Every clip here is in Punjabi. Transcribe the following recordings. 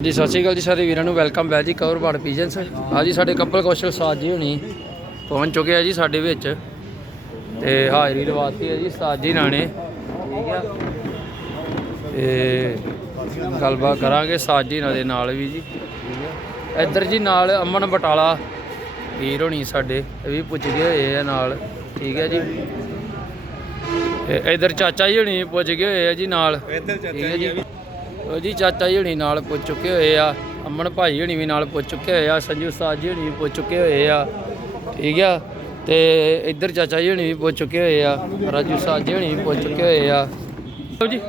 ਜੀ ਸਤਿ ਸ਼੍ਰੀ ਅਕਾਲ ਜੀ ਸਾਰੇ ਵੀਰਾਂ ਨੂੰ ਵੈਲਕਮ ਬੈਕ ਜੀ ਕਵਰ ਬਾੜ ਪੀਜਨਸ ਆ ਜੀ ਸਾਡੇ ਕਪਲ ਕੌਸ਼ਲ ਸਾਜ ਜੀ ਹੁਣੀ ਪਹੁੰਚ ਚੁੱਕੇ ਆ ਜੀ ਸਾਡੇ ਵਿੱਚ। ਤੇ ਹਾਜ਼ਰੀ ਲਵਾਤੀ ਹੈ ਜੀ ਸਾਜ ਜੀ ਨਾਣੇ ਠੀਕ ਆ। ਤੇ ਗੱਲਬਾਤ ਕਰਾਂਗੇ ਸਾਜ ਜੀ ਨਾਲ ਦੇ ਨਾਲ ਵੀ ਜੀ। ਇੱਧਰ ਜੀ ਨਾਲ ਅਮਨ ਬਟਾਲਾ ਵੀਰ ਹੋਣੀ ਸਾਡੇ ਇਹ ਵੀ ਪੁੱਜ ਗਏ ਹੋਏ ਆ ਨਾਲ। ਠੀਕ ਹੈ ਜੀ। ਤੇ ਇੱਧਰ ਚਾਚਾ ਜੀ ਹੁਣੀ ਪੁੱਜ ਗਏ ਹੋਏ ਆ ਜੀ ਨਾਲ। ਠੀਕ ਹੈ ਜੀ ਉਹ ਚਾਚਾ ਜੀ ਹੁਣੀ ਨਾਲ ਪੁੱਛ ਚੁੱਕੇ ਹੋਏ ਆ, ਅਮਨ ਭਾਈ ਹੁਣੀ ਵੀ ਨਾਲ ਪੁੱਜ ਚੁੱਕੇ ਹੋਏ ਆ, ਸੰਜੂ ਸਾਜ ਜੀ ਹੁਣੀ ਵੀ ਪੁੱਛ ਚੁੱਕੇ ਹੋਏ ਆ, ਠੀਕ ਆ? ਤੇ ਇੱਧਰ ਚਾਚਾ ਜੀ ਹੁਣੀ ਵੀ ਪੁੱਛ ਚੁੱਕੇ ਹੋਏ ਆ, ਰਾਜੂ ਸਾਜ ਜੀ ਹੁਣੀ ਵੀ ਪੁੱਜ ਚੁੱਕੇ ਹੋਏ ਆ। ਲਓ ਜੀ।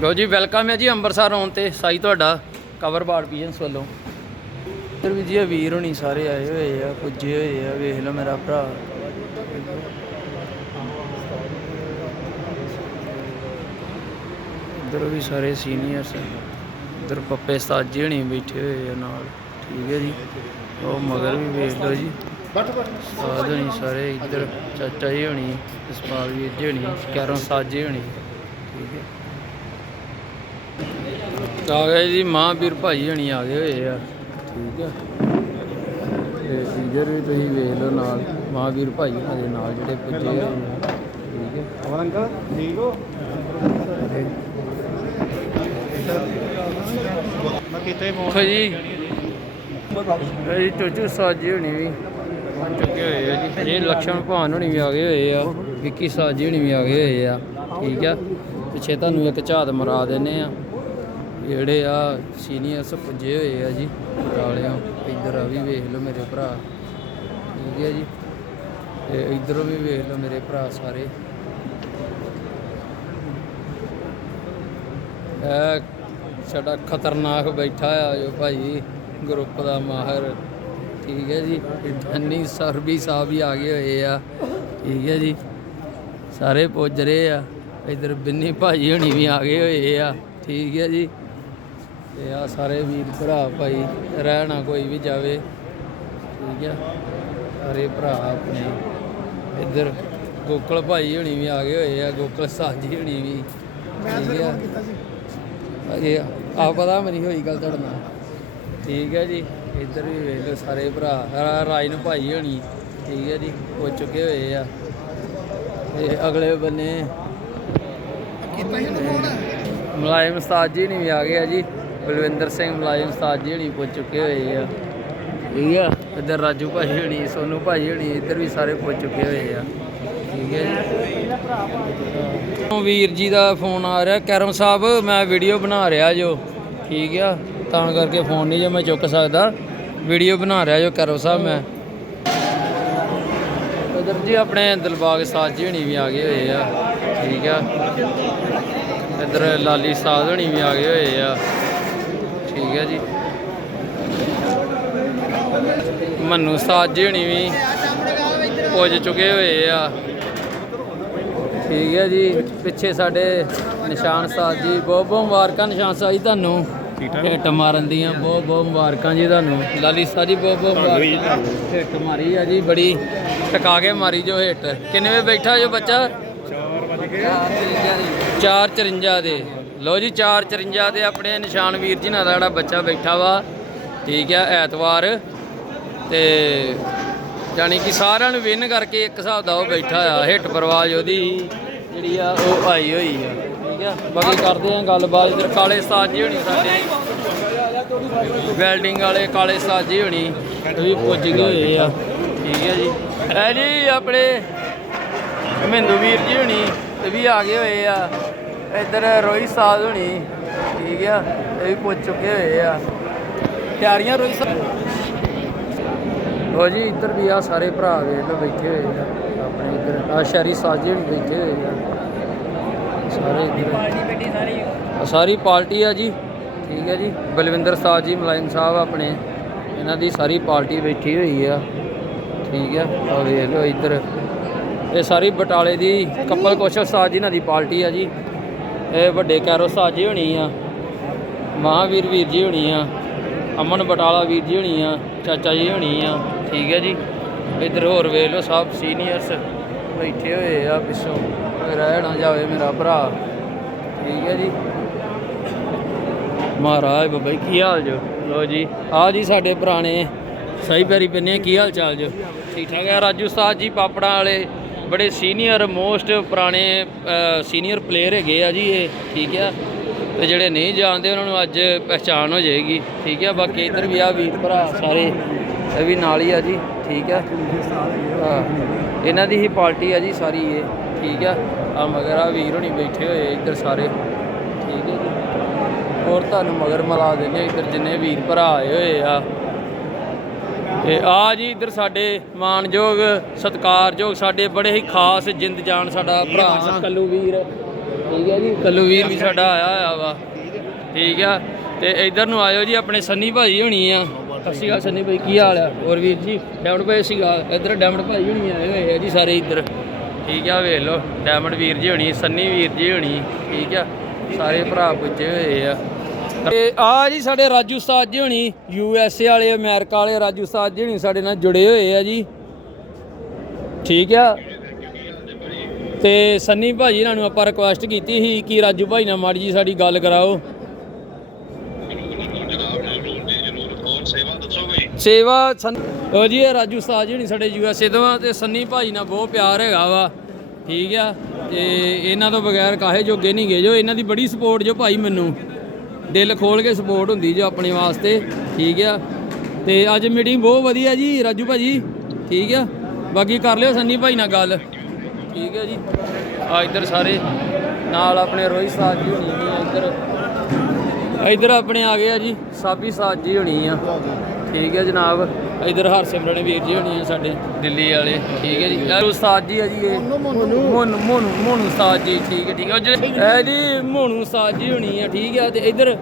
ਲੋ ਜੀ ਵੈਲਕਮ ਹੈ ਜੀ ਅੰਮ੍ਰਿਤਸਰ ਆਉਣ ਤੇ, ਸਾਈ ਤੁਹਾਡਾ ਕਵਰ ਬਾੜ ਪੀਜਨਸ ਵੱਲੋਂ। ਇੱਧਰ ਵੀ ਜੀ ਇਹ ਵੀਰ ਹੋਣੀ ਸਾਰੇ ਆਏ ਹੋਏ ਆ, ਪੁੱਜੇ ਹੋਏ ਆ, ਵੇਖ ਲਓ ਮੇਰਾ ਭਰਾ। ਇੱਧਰ ਵੀ ਸਾਰੇ ਸੀਨੀਅਰਸ ਇੱਧਰ ਪੱਪੇ ਸਾਜੇ ਹਣੀ ਬੈਠੇ ਹੋਏ ਆ ਨਾਲ, ਠੀਕ ਹੈ ਜੀ। ਉਹ ਮਗਰ ਵੀ ਵੇਖ ਲਓ ਜੀ। ਸਾਧ ਹਣੀ ਸਾਰੇ, ਇੱਧਰ ਚਾਚਾ ਜੀ ਹੋਣੀ ਇਸਪਾਲ ਵੀਰ ਜੀ ਹਣੀ ਕਿਆਰੋਂ ਸਾਜੇ ਹਣੀ, ਠੀਕ ਹੈ। ਆ ਗਏ ਜੀ ਮਹਾਂਵੀਰ ਭਾਈ ਹਣੀ ਆ ਗਏ ਹੋਏ ਆ। ਠੀਕ ਆ। ਤੇ ਸੀਜਰ ਵੀ ਤੁਸੀਂ ਵੇਖ ਲਓ ਨਾਲ ਮਹਾਵੀਰ ਭਾਈ ਉਹਨਾਂ ਦੇ ਨਾਲ ਜਿਹੜੇ ਪੁੱਜੇ ਆ। ਠੀਕ ਹੈ ਹੋਰ ਅੰਕਲ ਠੀਕ ਹੋ? ਮੈਂ ਕਿਤੇ ਫੋਨ ਜੀ। ਜੀ ਸਾਜੀ ਹੋਣੀ ਵੀ। ਪਹੁੰਚ ਚੁੱਕੇ ਹੋਏ ਆ ਜੀ। ਇਹ ਲਕਸ਼ਮਣ ਭਾਨ ਹੋਣੀ ਵੀ ਆ ਗਏ ਹੋਏ ਆ। ਵਿੱਕੀ ਸਾਜੀ ਹੋਣੀ ਵੀ ਆ ਗਏ ਹੋਏ ਆ। ਠੀਕ ਆ। ਪਿੱਛੇ ਤੁਹਾਨੂੰ ਇੱਕ ਝਾਤ ਮਰਾ ਦਿੰਨੇ ਆ। ਜਿਹੜੇ ਆ ਸੀਨੀਅਰਸ ਪੁੱਜੇ ਹੋਏ ਆ ਜੀ, ਬਟਾਲਿਓਂ। ਇੱਧਰ ਆ ਵੀ ਵੇਖ ਲਓ ਮੇਰੇ ਭਰਾ। ਠੀਕ ਹੈ ਜੀ। ਤੇ ਇੱਧਰੋਂ ਵੀ ਵੇਖ ਲਓ ਮੇਰੇ ਭਰਾ ਸਾਰੇ। ਇਹ ਸਾਡਾ ਖਤਰਨਾਕ ਬੈਠਾ ਆ ਜੋ ਭਾਈ ਗਰੁੱਪ ਦਾ ਮਾਹਰ। ਠੀਕ ਹੈ ਜੀ। ਧੰਨੀ ਸਰਬੀ ਸਾਹਿਬ ਵੀ ਆ ਗਏ ਹੋਏ ਆ। ਠੀਕ ਹੈ ਜੀ। ਸਾਰੇ ਪੁੱਜ ਰਹੇ ਆ। ਇਧਰ ਬਿੰਨੀ ਭਾਜੀ ਹਣੀ ਵੀ ਆ ਗਏ ਹੋਏ ਆ। ਠੀਕ ਹੈ ਜੀ। ਤੇ ਆ ਸਾਰੇ ਵੀਰ ਭਰਾ ਭਾਈ ਰਹਿਣਾ ਕੋਈ ਵੀ ਜਾਵੇ। ਠੀਕ ਹੈ ਸਾਰੇ ਭਰਾ ਆਪਣੇ। ਇੱਧਰ ਗੋਕਲ ਭਾਈ ਹਣੀ ਵੀ ਆ ਗਏ ਹੋਏ ਆ ਗੋਕਲ ਸਾਜੀ ਹਣੀ ਵੀ। ਠੀਕ ਹੈ ਇਹ ਆ ਪਤਾ ਮੇਰੀ ਹੋਈ ਗੱਲ ਤੁਹਾਡੇ ਨਾਲ। ਠੀਕ ਹੈ ਜੀ? ਇੱਧਰ ਵੀ ਵੇਖ ਲਓ ਸਾਰੇ ਭਰਾ। ਰਾਜਨ ਭਾਈ ਹੋਣੀ ਠੀਕ ਹੈ ਜੀ? ਹੋ ਚੁੱਕੇ ਹੋਏ ਆ। ਤੇ ਅਗਲੇ ਬੰਨੇ ਮੁਲਾਇਮ ਉਸਤਾਦ ਜੀ ਨਹੀਂ ਵੀ ਆ ਗਏ ਆ ਜੀ। ਬਲਵਿੰਦਰ ਸਿੰਘ ਮੁਲਾਇਮ ਉਸਤਾਦ ਜੀ ਹਣੀ ਪੁੱਜ ਚੁੱਕੇ ਹੋਏ ਆ। ਠੀਕ ਆ? ਇੱਧਰ ਰਾਜੂ ਭਾਈ ਹਣੀ ਸੋਨੂ ਭਾਈ ਹਣੀ ਇੱਧਰ ਵੀ ਸਾਰੇ ਪੁੱਜ ਚੁੱਕੇ ਹੋਏ ਆ। ਠੀਕ ਹੈ ਜੀ। ਵੀਰ ਜੀ ਦਾ ਫੋਨ ਆ ਰਿਹਾ ਕਰਮ ਸਾਹਿਬ ਮੈਂ ਵੀਡੀਓ ਬਣਾ ਰਿਹਾ ਜੋ। ਠੀਕ ਆ? ਤਾਂ ਕਰਕੇ ਫੋਨ ਨਹੀਂ ਜੇ ਮੈਂ ਚੁੱਕ ਸਕਦਾ। ਵੀਡੀਓ ਬਣਾ ਰਿਹਾ ਜੋ ਕਰਮ ਸਾਹਿਬ ਮੈਂ। ਉਧਰ ਜੀ ਆਪਣੇ ਦਿਲਬਾਗ ਸਾਜ ਜੀ ਹਣੀ ਵੀ ਆ ਗਏ ਹੋਏ ਆ। ਠੀਕ ਆ? ਇੱਧਰ ਲਾਲੀ ਸਾਧ ਹਣੀ ਵੀ ਆ ਗਏ ਹੋਏ ਆ। ਹੈ ਜੀ। ਮੰਨੂ ਸਾਜ ਹਣੀ ਵੀ ਪੁੱਜ ਚੁੱਕੇ ਹੋਏ ਆ। ਠੀਕ ਹੈ ਜੀ ਪਿੱਛੇ ਸਾਡੇ ਨਿਸ਼ਾਨ ਸਾਹਿਬ ਜੀ ਬਹੁਤ ਬਹੁਤ ਮੁਬਾਰਕਾਂ ਨਿਸ਼ਾਨ ਸਾਹਿਬ ਜੀ ਤੁਹਾਨੂੰ। ਹਿੱਟ ਮਾਰਨ ਦੀਆਂ ਬਹੁਤ ਬਹੁਤ ਮੁਬਾਰਕਾਂ ਜੀ ਤੁਹਾਨੂੰ। ਲਾਲੀ ਸਾਹਿਬ ਜੀ ਬਹੁਤ ਬਹੁਤ ਮੁਬਾਰਕਾਂ। ਹਿੱਟ ਮਾਰੀ ਆ ਜੀ ਬੜੀ ਟਕਾ ਕੇ ਮਾਰੀ ਜੋ ਹਿੱਟ। ਕਿੰਨੇ ਵੇ ਬੈਠਾ ਜੋ ਬੱਚਾ? 454 ਦੇ। ਲੋ ਜੀ 454 ਦੇ ਆਪਣੇ ਨਿਸ਼ਾਨ ਵੀਰ ਜੀ ਨਾਲ ਜਿਹੜਾ ਬੱਚਾ ਬੈਠਾ ਵਾ। ਠੀਕ ਆ, ਐਤਵਾਰ। ਤੇ ਜਾਣੀ ਕਿ ਸਾਰਿਆਂ ਨੂੰ ਵਿਨ ਕਰਕੇ ਇੱਕ ਹਿਸਾਬ ਦਾ ਉਹ ਬੈਠਾ ਆ, ਹਿੱਟ ਪਰਵਾਜ ਉਹਦੀ ਜਿਹੜੀ ਆ, ਉਹ ਆਈ ਹੋਈ ਆ। ਠੀਕ ਆ, ਬਾਕੀ ਕਰਦੇ ਆ ਗੱਲਬਾਤ, ਇਧਰ ਕਾਲੇ ਸਾਜੀ ਹੋਣੀ ਸਾਡੇ। ਵੈਲਡਿੰਗ ਵਾਲੇ ਕਾਲੇ ਸਾਜੀ ਹੋਣੀ ਇਹ ਵੀ ਪੁੱਜ ਗਏ ਹੋਏ ਆ। ਠੀਕ ਹੈ ਜੀ। ਇਹ ਜੀ ਆਪਣੇ ਮਹਿੰਦੂ ਵੀਰ ਜੀ ਹੋਣੀ ਇਹ ਵੀ ਆ ਗਏ ਹੋਏ ਆ। ਇੱਧਰ ਰੋਹਿਤ ਸਾਧ ਹੋਣੀ ਠੀਕ ਆ ਇਹ ਵੀ ਪੁੱਜ ਚੁੱਕੇ ਹੋਏ ਆ। ਤਿਆਰੀਆਂ ਰੋਹਿਤ ਸਾਹਿਬ ਲੋ ਜੀ ਇੱਧਰ ਵੀ ਆ ਸਾਰੇ ਭਰਾ ਵੇਖ ਲਓ ਬੈਠੇ ਹੋਏ ਆ ਆਪਣੇ ਇੱਧਰ। ਆ ਸ਼ਹਿਰੀ ਸਾਜੇ ਵੀ ਬੈਠੇ ਹੋਏ ਆ। ਸਾਰੇ ਇੱਧਰ। ਸਾਰੀ ਪਾਰਟੀ ਆ ਜੀ ਠੀਕ ਹੈ ਜੀ। ਬਲਵਿੰਦਰ ਸਾਜ ਜੀ ਮਲਾਇਮ ਸਾਹਿਬ ਆਪਣੇ ਇਹਨਾਂ ਦੀ ਸਾਰੀ ਪਾਰਟੀ ਬੈਠੀ ਹੋਈ ਆ। ਠੀਕ ਆ ਆ ਵੇਖ ਲਓ ਇੱਧਰ। ਇਹ ਸਾਰੀ ਬਟਾਲੇ ਦੀ ਕਪਲ ਕੋਸ਼ਲ ਸਾਜ ਜੀ ਇਹਨਾਂ ਦੀ ਪਾਰਟੀ ਆ ਜੀ। ਇਹ ਵੱਡੇ ਕੈਰੋ ਸਾਜ ਜੀ ਹੋਣੀ ਆ, ਮਹਾਵੀਰ ਵੀਰ ਜੀ ਹੋਣੀ ਆ, ਅਮਨ ਬਟਾਲਾ ਵੀਰ ਜੀ ਹੋਣੀ ਆ, ਚਾਚਾ ਜੀ ਹੋਣੀ ਆ, ਠੀਕ ਹੈ ਜੀ। ਇੱਧਰ ਹੋਰ ਵੇਖ ਲਓ, ਸਭ ਸੀਨੀਅਰਸ ਬੈਠੇ ਹੋਏ ਆ ਪਿੱਛੋਂ, ਰਹਿਣਾ ਜਾਵੇ ਮੇਰਾ ਭਰਾ, ਠੀਕ ਹੈ ਜੀ। ਮਹਾਰਾਜ ਬਾਬਾ ਜੀ, ਕੀ ਹਾਲ ਜੋ? ਲੋ ਜੀ ਆ ਜੀ ਸਾਡੇ ਪੁਰਾਣੇ, ਸਹੀ ਪੈਰੀ ਪਿੰਨੇ ਕੀ ਹਾਲ ਚਾਲ ਜੋ? ਠੀਕ ਠਾਕ ਹੈ ਰਾਜੂ ਸਾਹਿਬ ਜੀ, ਪਾਪੜਾਂ ਵਾਲੇ ਬੜੇ ਸੀਨੀਅਰ ਮੋਸਟ ਪੁਰਾਣੇ ਸੀਨੀਅਰ ਪਲੇਅਰ ਹੈਗੇ ਆ ਜੀ ਇਹ, ਠੀਕ ਆ? ਤੇ ਜਿਹੜੇ ਨਹੀਂ ਜਾਣਦੇ, ਉਹਨਾਂ ਨੂੰ ਅੱਜ ਪਹਿਚਾਣ ਹੋ ਜਾਏਗੀ, ਠੀਕ ਹੈ ਬਾਕੀ ਇੱਧਰ ਵੀ ਆ ਵੀਰ ਭਰਾ ਸਾਰੇ, ਇਹ ਵੀ ਨਾਲ ਹੀ ਆ ਜੀ, ਠੀਕ ਹੈ ਹਾਂ, ਇਹਨਾਂ ਦੀ ਹੀ ਪਾਰਟੀ ਆ ਜੀ ਸਾਰੀ ਇਹ, ਠੀਕ ਹੈ ਆ ਮਗਰ ਆ ਵੀਰ ਹੋਣੀ ਬੈਠੇ ਹੋਏ ਇੱਧਰ ਸਾਰੇ, ਠੀਕ ਹੈ ਜੀ? ਹੋਰ ਤੁਹਾਨੂੰ ਮਗਰ ਮਿਲਾ ਦਿੰਦੇ ਇੱਧਰ ਜਿੰਨੇ ਵੀਰ ਭਰਾ ਆਏ ਹੋਏ ਆ। ਤੇ ਆ ਜੀ ਇੱਧਰ ਸਾਡੇ ਮਾਨਯੋਗ ਸਤਿਕਾਰਯੋਗ ਸਾਡੇ ਬੜੇ ਹੀ ਖਾਸ ਜਿੰਦ ਜਾਨ ਸਾਡਾ ਭਰਾ ਕੱਲੂ ਵੀਰ। ਠੀਕ ਹੈ ਜੀ? ਕੱਲੂ ਵੀਰ ਵੀ ਸਾਡਾ ਆਇਆ ਹੋਇਆ ਵਾ। ਠੀਕ ਆ। ਤੇ ਇੱਧਰ ਨੂੰ ਆਇਓ ਜੀ ਆਪਣੇ ਸੰਨੀ ਭਾਜੀ ਹੋਣੀ ਆ। ਸਤਿ ਸ਼੍ਰੀ ਅਕਾਲ ਸੰਨੀ ਭਾਈ ਕੀ ਹਾਲ ਆ? ਹੋਰ ਵੀਰ ਜੀ ਡੈਮਡ ਭਾਈ ਸੀਗਾ ਇੱਧਰ ਡੈਮਡ ਭਾਈ ਹੋਣੀ ਆਏ ਹੋਏ ਆ ਜੀ ਸਾਰੇ ਇੱਧਰ। ਠੀਕ ਆ ਵੇਖ ਲਓ ਡੈਮਡ ਵੀਰ ਜੀ ਹੋਣੀ ਸੰਨੀ ਵੀਰ ਜੀ ਹੋਣੀ। ਠੀਕ ਆ ਸਾਰੇ ਭਰਾ ਪੁੱਜੇ ਹੋਏ ਆ। ਤੇ ਆ ਜੀ ਸਾਡੇ ਰਾਜੂ ਉਸਤਾਦ ਜੀ ਹੋਣੀ ਯੂ ਐਸ ਏ ਵਾਲੇ, ਅਮਰੀਕਾ ਵਾਲੇ ਰਾਜੂ ਉਸਤਾਦ ਜੀ ਹੋਣੀ ਸਾਡੇ ਨਾਲ ਜੁੜੇ ਹੋਏ ਆ ਜੀ। ਠੀਕ ਆ? ਤੇ ਸੰਨੀ ਭਾਜੀ ਇਹਨਾਂ ਨੂੰ ਆਪਾਂ ਰਿਕੁਐਸਟ ਕੀਤੀ ਸੀ ਕਿ ਰਾਜੂ ਭਾਈ ਨਾਲ ਮਾੜੀ ਜੀ ਸਾਡੀ ਗੱਲ ਕਰਾਓ। ਸੇਵਾ ਉਹ ਜੀ, ਇਹ ਰਾਜੂ ਉਸਤਾਦ ਜੀ ਹੋਣੀ ਸਾਡੇ ਯੂ ਐਸ ਏ ਤੋਂ ਤੇ ਸੰਨੀ ਭਾਜੀ ਨਾਲ ਬਹੁਤ ਪਿਆਰ ਹੈਗਾ ਵਾ। ਠੀਕ ਆ? ਤੇ ਇਹਨਾਂ ਤੋਂ ਬਗੈਰ ਕਾਹੇ ਜੋਗੇ ਨਹੀਂ ਗਏ ਜੋ, ਇਹਨਾਂ ਦੀ ਬੜੀ ਸਪੋਰਟ ਜੋ ਭਾਈ ਮੈਨੂੰ। ਦਿਲ ਖੋਲ ਕੇ ਸਪੋਰਟ ਹੁੰਦੀ ਜੋ ਆਪਣੇ ਵਾਸਤੇ, ਠੀਕ ਆ? ਤੇ ਅੱਜ ਮੀਟਿੰਗ ਬਹੁਤ ਵਧੀਆ ਜੀ, ਰਾਜੂ ਭਾਜੀ, ਠੀਕ ਆ? ਬਾਕੀ ਕਰ ਲਿਓ ਸੰਨੀ ਭਾਈ ਨਾਲ ਗੱਲ, ਠੀਕ ਹੈ ਜੀ? ਆ ਇੱਧਰ ਸਾਰੇ, ਨਾਲ ਆਪਣੇ ਰੋਹਿਤ ਸਾਜ ਜੀ ਹੋਣੀ ਆ ਇੱਧਰ। ਇੱਧਰ ਆਪਣੇ ਆ ਗਏ ਆ ਜੀ, ਸਾਬੀ ਸਾਜ ਜੀ ਹੋਣੀ ਆ। ਠੀਕ ਹੈ ਜਨਾਬ? ਇੱਧਰ ਹਰਸਿਮਰਨ ਵੀਰ ਜੀ ਹੋਣੀ ਆ ਸਾਡੇ ਦਿੱਲੀ ਵਾਲੇ ਠੀਕ ਹੈ ਜੀ। ਇਹ ਉਸਤਾਦ ਜੀ ਆ ਜੀ ਇਹ? ਮੋਨੂ ਮੋਨੂ। ਮੋਨੂ ਉਸਤਾਦ ਜੀ ਠੀਕ ਹੈ ਠੀਕ ਹੈ। ਉਹ ਜਿਹੜੇ ਇਹ ਜੀ ਮੋਨੂ ਉਸਤਾਦ ਜੀ ਹੋਣੀ ਆ ਠੀਕ ਹੈ। ਤੇ ਇੱਧਰ?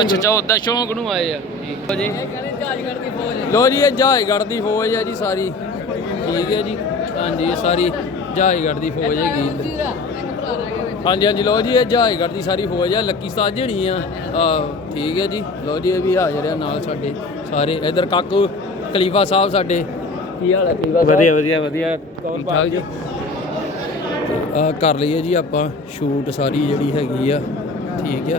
ਅੱਛਾ ਅੱਛਾ ਉਦਾਂ ਸ਼ੌਂਕ ਨੂੰ ਆਏ ਆ। ਠੀਕ ਹੈ ਜੀ। ਲੋ ਜੀ ਇਹ ਜਹਾਜ਼ਗੜ੍ਹ ਦੀ ਫੌਜ ਹੈ ਜੀ ਸਾਰੀ। ਠੀਕ ਹੈ ਜੀ। ਹਾਂਜੀ ਸਾਰੀ ਜਹਾਜ਼ਗੜ੍ਹ ਦੀ ਫੌਜ ਹੈਗੀ ਹਾਂਜੀ ਹਾਂਜੀ ਲੋ ਜੀ ਇਹ ਜਹਾਜ਼ਗੜ੍ਹ ਦੀ ਸਾਰੀ ਫੌਜ ਹੈ ਲੱਕੀ ਸਾਜ ਜਣੀ ਆ। ਆਹ, ਠੀਕ ਹੈ ਜੀ। ਲੋ ਜੀ ਇਹ ਵੀ ਹਾਜ਼ਰ ਆ ਨਾਲ ਸਾਡੇ ਸਾਰੇ। ਇੱਧਰ ਕਾਕੂ ਖਲੀਫਾ ਸਾਹਿਬ ਸਾਡੇ। ਕੀ ਹਾਲ ਹੈ ਖਲੀਫਾ ਸਾਹਿਬ? ਵਧੀਆ ਵਧੀਆ ਵਧੀਆ। ਠੀਕ ਠਾਕ ਜੀ? ਆ ਕਰ ਲਈਏ ਜੀ ਆਪਾਂ ਸ਼ੂਟ ਸਾਰੀ ਜਿਹੜੀ ਹੈਗੀ ਆ। ਠੀਕ ਆ।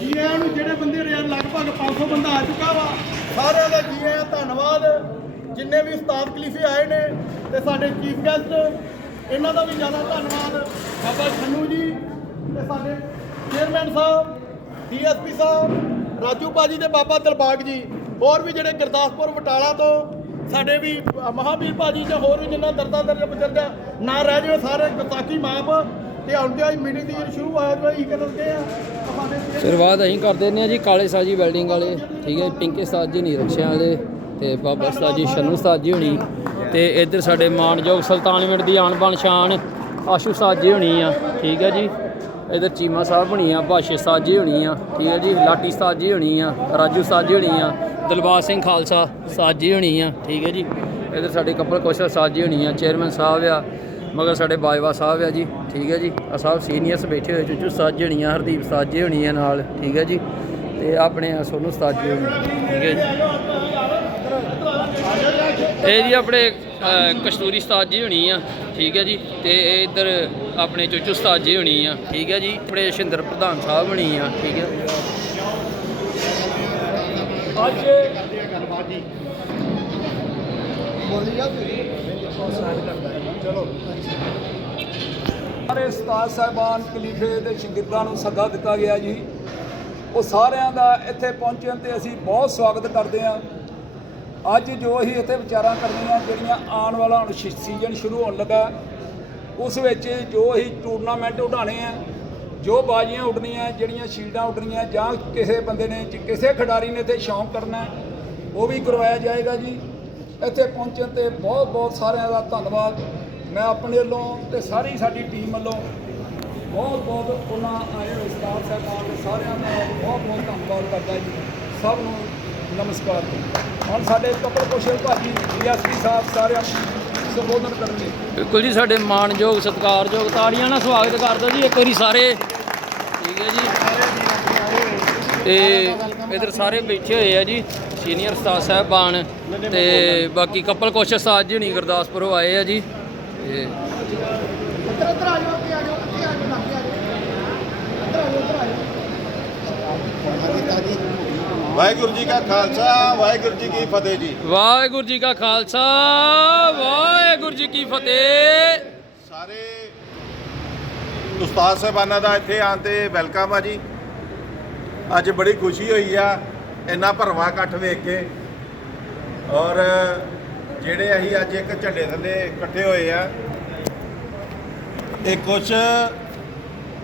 ਜੀ ਆਇਆਂ ਨੂੰ ਜਿਹੜੇ ਬੰਦੇ ਰਿਆ ਲਗਭਗ 500 ਬੰਦਾ ਆ ਚੁੱਕਾ ਵਾ। ਸਾਰਿਆਂ ਦਾ ਜੀ ਆਇਆਂ ਧੰਨਵਾਦ। ਜਿੰਨੇ ਵੀ ਉਸਤਾਦ ਖਲੀਫੇ ਆਏ ਨੇ ਤੇ ਸਾਡੇ ਚੀਫ ਗੈਸਟ ਇਹਨਾਂ ਦਾ ਵੀ ਜ਼ਿਆਦਾ ਧੰਨਵਾਦ। ਬਾਬਾ ਛੰਨੂ ਜੀ ਤੇ ਸਾਡੇ ਚੇਅਰਮੈਨ ਸਾਹਿਬ, ਡੀਐਸਪੀ ਸਾਹਿਬ, ਰਾਜੂ ਬਾਜੀ ਤੇ ਬਾਬਾ ਦਿਲਬਾਗ ਜੀ, ਹੋਰ ਵੀ ਜਿਹੜੇ ਗੁਰਦਾਸਪੁਰ ਬਟਾਲਾ ਤੋਂ ਸਾਡੇ ਵੀ ਮਹਾਵੀਰ ਭਾਜੀ ਜਾਂ ਹੋਰ ਵੀ ਜਿੰਨਾ ਦਰਦਾਂ ਦਰਜ ਬਜ਼ੁਰਗ ਨਾ ਰਹਿ ਜਾਵੇ ਸਾਰੇ ਗੁਸਾਖੀ ਮਾਪ ਤੇ ਆਉਂਦੇ ਆ, ਮੀਟਿੰਗ ਦੀ ਸ਼ੁਰੂ ਹੋਇਆ ਜੋ ਇਹ ਕਰਦੇ ਆ। ਸ਼ੁਰੂਆਤ ਅਸੀਂ ਕਰ ਦਿੰਦੇ ਆ ਜੀ, ਕਾਲੇ ਸਾਜੀ ਵੈਲਡਿੰਗ ਵਾਲੇ, ਠੀਕ ਹੈ, ਪਿੰਕੇ ਸਾਜ ਜੀ ਨੀ ਰਕਸ਼ਿਆਂ ਵਾਲੇ ਤੇ ਬਾਬਾ ਉਸਤਾਦ ਜੀ ਸ਼ਨੂ ਉਸਤਾਦ ਜੀ ਹੋਣੀ ਤੇ ਇੱਧਰ ਸਾਡੇ ਮਾਨਯੋਗ ਸੁਲਤਾਨਵਿੰਡ ਦੀ ਆਣ ਬਣ ਸ਼ਾਨ ਆਸ਼ੂ ਸਾਜੇ ਹੋਣੀ ਆ, ਠੀਕ ਹੈ ਜੀ। ਇੱਧਰ ਚੀਮਾ ਸਾਹਿਬ ਹੋਣੀ ਆ, ਭਾਸ਼ੇ ਉਸਤਾਦ ਹੋਣੀ ਆ, ਠੀਕ ਹੈ ਜੀ। ਲਾਟੀ ਸਾਜੇ ਹੋਣੀ ਆ, ਰਾਜੂ ਉਸਤਾਦ ਹੋਣੀ ਆ ਦਿਲਬਾਗ ਸਿੰਘ ਖਾਲਸਾ ਸਾਜੇ ਹੋਣੀ ਆ, ਠੀਕ ਹੈ ਜੀ। ਇੱਧਰ ਸਾਡੇ ਕਪਲ ਕੋਸ਼ਲ ਸਾਜੀ ਹੋਣੀ ਆ, ਚੇਅਰਮੈਨ ਸਾਹਿਬ ਆ, ਮਗਰ ਸਾਡੇ ਬਾਜਵਾ ਸਾਹਿਬ ਆ ਜੀ, ਠੀਕ ਹੈ ਜੀ। ਆ ਸਾਹਿਬ ਸੀਨੀਅਰਸ ਬੈਠੇ ਹੋਏ, ਚੁੱਚੂ ਉਸਤਾਦ ਹੋਣੀ ਆ, ਹਰਦੀਪ ਉਸਤਾਦ ਹੋਣੀ ਆ ਨਾਲ, ਠੀਕ ਹੈ ਜੀ। ਤੇ ਆਪਣੇ ਆ ਸੋਨੂ ਉਸਤਾਦ ਹੋਣੀ ਠੀਕ ਹੈ ਜੀ। ਇਹ ਜੀ ਆਪਣੇ ਕਸ਼ਤੂਰੀ ਉਸਤਾਦ ਜੀ ਹੋਣੀ ਆ, ਠੀਕ ਹੈ ਜੀ, ਤੇ ਇਹ ਇੱਧਰ ਆਪਣੇ ਚੁੱਚੂ ਉਸਤਾਦ ਜੀ ਹੋਣੀ ਆ, ਠੀਕ ਹੈ ਜੀ, ਆਪਣੇ ਸ਼ਿੰਦਰ ਪ੍ਰਧਾਨ ਸਾਹਿਬ ਹੋਣੀ ਆ, ਠੀਕ ਹੈ। ਅੱਜ ਸਾਰੇ ਉਸਤਾਦ ਸਾਹਿਬਾਨ, ਕਲੀਫੇ ਦੇ ਸ਼ਾਗਿਰਦਾਂ ਨੂੰ ਸੱਦਾ ਦਿੱਤਾ ਗਿਆ ਜੀ। ਉਹ ਸਾਰਿਆਂ ਦਾ ਇੱਥੇ ਪਹੁੰਚਣ ਤੇ ਅਸੀਂ ਬਹੁਤ ਸਵਾਗਤ ਕਰਦੇ ਹਾਂ। ਅੱਜ ਜੋ ਅਸੀਂ ਇੱਥੇ ਵਿਚਾਰਾਂ ਕਰਨੀਆਂ, ਜਿਹੜੀਆਂ ਆਉਣ ਵਾਲਾ ਹੁਣ ਸੀਜ਼ਨ ਸ਼ੁਰੂ ਹੋਣ ਲੱਗਾ, ਉਸ ਵਿੱਚ ਜੋ ਅਸੀਂ ਟੂਰਨਾਮੈਂਟ ਉਡਾਣੇ ਆ, ਜੋ ਬਾਜ਼ੀਆਂ ਉੱਡਣੀਆਂ, ਜਿਹੜੀਆਂ ਸ਼ੀਲਡਾਂ ਉੱਡਣੀਆਂ, ਜਾਂ ਕਿਸੇ ਬੰਦੇ ਨੇ ਕਿਸੇ ਖਿਡਾਰੀ ਨੇ ਇੱਥੇ ਸ਼ੌਂਕ ਕਰਨਾ, ਉਹ ਵੀ ਕਰਵਾਇਆ ਜਾਏਗਾ ਜੀ। ਇੱਥੇ ਪਹੁੰਚਣ ਤੇ ਬਹੁਤ ਬਹੁਤ ਸਾਰਿਆਂ ਦਾ ਧੰਨਵਾਦ। ਮੈਂ ਆਪਣੇ ਵੱਲੋਂ ਤੇ ਸਾਰੀ ਸਾਡੀ ਟੀਮ ਵੱਲੋਂ ਬਹੁਤ ਬਹੁਤ ਉਹਨਾਂ ਆਏ ਹੋਏ ਸਾਹਿਬਾਨ, ਸਾਰਿਆਂ ਦਾ ਬਹੁਤ ਬਹੁਤ ਧੰਨਵਾਦ ਕਰਦਾ ਜੀ। ਸਭ ਨੂੰ ਨਮਸਕਾਰ। ਹੁਣ ਸਾਡੇ ਕਪਲ ਕੁਸ਼ਲ ਭਾਜੀ ਡੀਐਸਪੀ ਸਾਹਿਬ ਸਾਰਿਆਂ ਨੂੰ ਸੰਬੋਧਨ ਕਰਨਗੇ। ਬਿਲਕੁਲ ਜੀ ਸਾਡੇ ਮਾਣਯੋਗ ਸਤਿਕਾਰਯੋਗ ਤਾੜੀਆਂ ਨਾਲ ਸਵਾਗਤ ਕਰਦਾ ਜੀ ਇੱਕ ਵਾਰੀ ਸਾਰੇ। ਠੀਕ ਹੈ ਜੀ। ਤੇ ਇਧਰ ਸਾਰੇ ਬੈਠੇ ਹੋਏ ਆ ਜੀ ਸੀਨੀਅਰ ਉਸਤਾਦ ਸਾਹਿਬਾਨ ਤੇ ਬਾਕੀ ਕਪਲ ਕੋਸ਼ ਉਸਤਾਦ ਜੀ ਹੁਣੀ ਗੁਰਦਾਸਪੁਰੋਂ ਆਏ ਆ ਜੀ। ਇਹ ਵਾਹਿਗੁਰੂ ਜੀ ਕਾ ਖਾਲਸਾ ਵਾਹਿਗੁਰੂ ਜੀ ਕੀ ਫਤਿਹ ਜੀ। ਵਾਹਿਗੁਰੂ ਜੀ ਕਾ ਖਾਲਸਾ ਵਾਹਿਗੁਰੂ ਜੀ ਕੀ ਫਤਿਹ। ਸਾਰੇ ਉਸਤਾਦ ਸਾਹਿਬਾਨਾਂ ਦਾ ਇੱਥੇ ਆਉਣ ਤੇ ਵੈਲਕਮ ਆ ਜੀ। ਅੱਜ ਬੜੀ ਖੁਸ਼ੀ ਹੋਈ ਆ ਇੰਨਾ ਭਰਵਾਂ ਇਕੱਠ ਵੇਖ ਕੇ। ਔਰ ਜਿਹੜੇ ਅਸੀਂ ਅੱਜ ਇੱਕ ਝੰਡੇ ਥੱਲੇ ਇਕੱਠੇ ਹੋਏ ਆ ਇਹ ਕੁਛ